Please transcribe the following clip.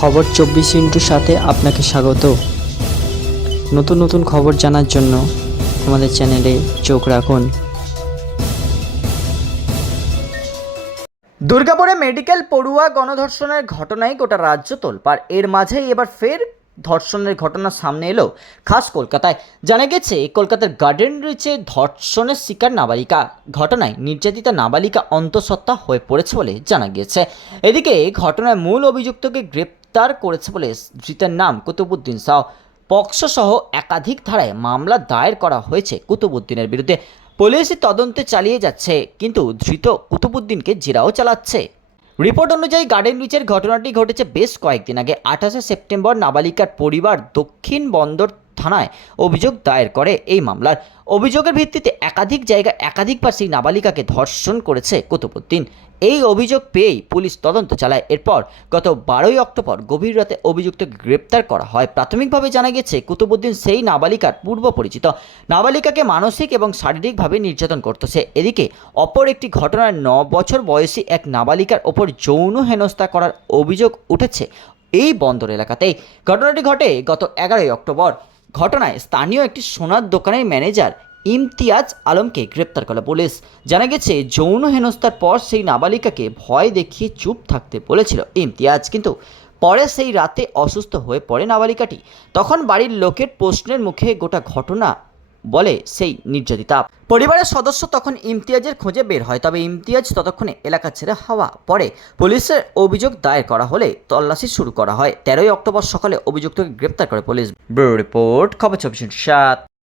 খবর চব্বিশ ইন্টুর সাথে আপনাকে স্বাগত। নতুন নতুন খবর জানার জন্য আমাদের চ্যানেলে চোখ রাখুন। দুর্গাপুরে মেডিকেল পড়ুয়া গণধর্ষণের ঘটনায় গোটা রাজ্য তোলপাড়। এর মাঝেই এবার ফের ধর্ষণের ঘটনা সামনে এলো খাস কলকাতায়। জানা গেছে, কলকাতার গার্ডেন রিচে ধর্ষণের শিকার নাবালিকা। ঘটনায় নির্যাতিতা নাবালিকা অন্তঃসত্ত্বা হয়ে পড়েছে বলে জানা গিয়েছে। এদিকে ঘটনায় মূল অভিযুক্তকে গ্রেপ্তার করেছে বলে ধৃতের নাম কুতুবুদ্দিন সাহ। পক্সো সহ একাধিক ধারায় মামলা দায়ের করা হয়েছে কুতুবুদ্দিনের বিরুদ্ধে। পুলিশ তদন্তে চালিয়ে যাচ্ছে, কিন্তু ধৃত কুতুবুদ্দিনকে জেরাও চালাচ্ছে। রিপোর্ট অনুযায়ী গার্ডেন রিচের ঘটনাটি ঘটেছে বেশ কয়েকদিন আগে, আঠাশে সেপ্টেম্বর নাবালিকার পরিবার দক্ষিণ বন্দর থানায় অভিযোগ দায়ের করে এই মামলার। অভিযোগের ভিত্তিতে একাধিক জায়গায় একাধিকবার সেই নাবালিকাকে ধর্ষণ করেছে কুতুবুদ্দিন। এই অভিযোগ পেয়েই পুলিশ তদন্ত চালায়। এরপর গত বারোই অক্টোবর গভীর রাতে অভিযুক্তকে গ্রেপ্তার করা হয়। প্রাথমিকভাবে জানা গেছে কুতুবুদ্দিন সেই নাবালিকার পূর্ব পরিচিত। নাবালিকাকে মানসিক এবং শারীরিকভাবে নির্যাতন করতেছে। এদিকে অপর একটি ঘটনার ন বছর বয়সী এক নাবালিকার ওপর যৌন হেনস্থা করার অভিযোগ উঠেছে এই বন্দর এলাকাতেই। ঘটনাটি ঘটে গত এগারোই অক্টোবর। ঘটনায় স্থানীয় একটি সোনার দোকানের ম্যানেজার ইমতিয়াজ আলমকে গ্রেপ্তার করে পুলিশ। জানা গেছে, যৌন হেনস্থার পর সেই নাবালিকাকে ভয় দেখিয়ে চুপ থাকতে বলেছিল ইমতিয়াজ। কিন্তু পরে সেই রাতে অসুস্থ হয়ে পড়ে নাবালিকাটি। তখন বাড়ির লোকের প্রশ্নের মুখে গোটা ঘটনা বলে সেই নির্যাতিতা। পরিবারের সদস্য তখন ইমতিয়াজের খোঁজে বের হয়, তবে ইমতিয়াজ ততক্ষণে এলাকা ছেড়ে হাওয়া পরে পুলিশের অভিযোগ দায়ের করা হলে তল্লাশি শুরু করা হয়। তেরোই অক্টোবর সকালে অভিযুক্তকে গ্রেপ্তার করে পুলিশ। ব্যুরো রিপোর্ট, খবর চব্বিশ সাত।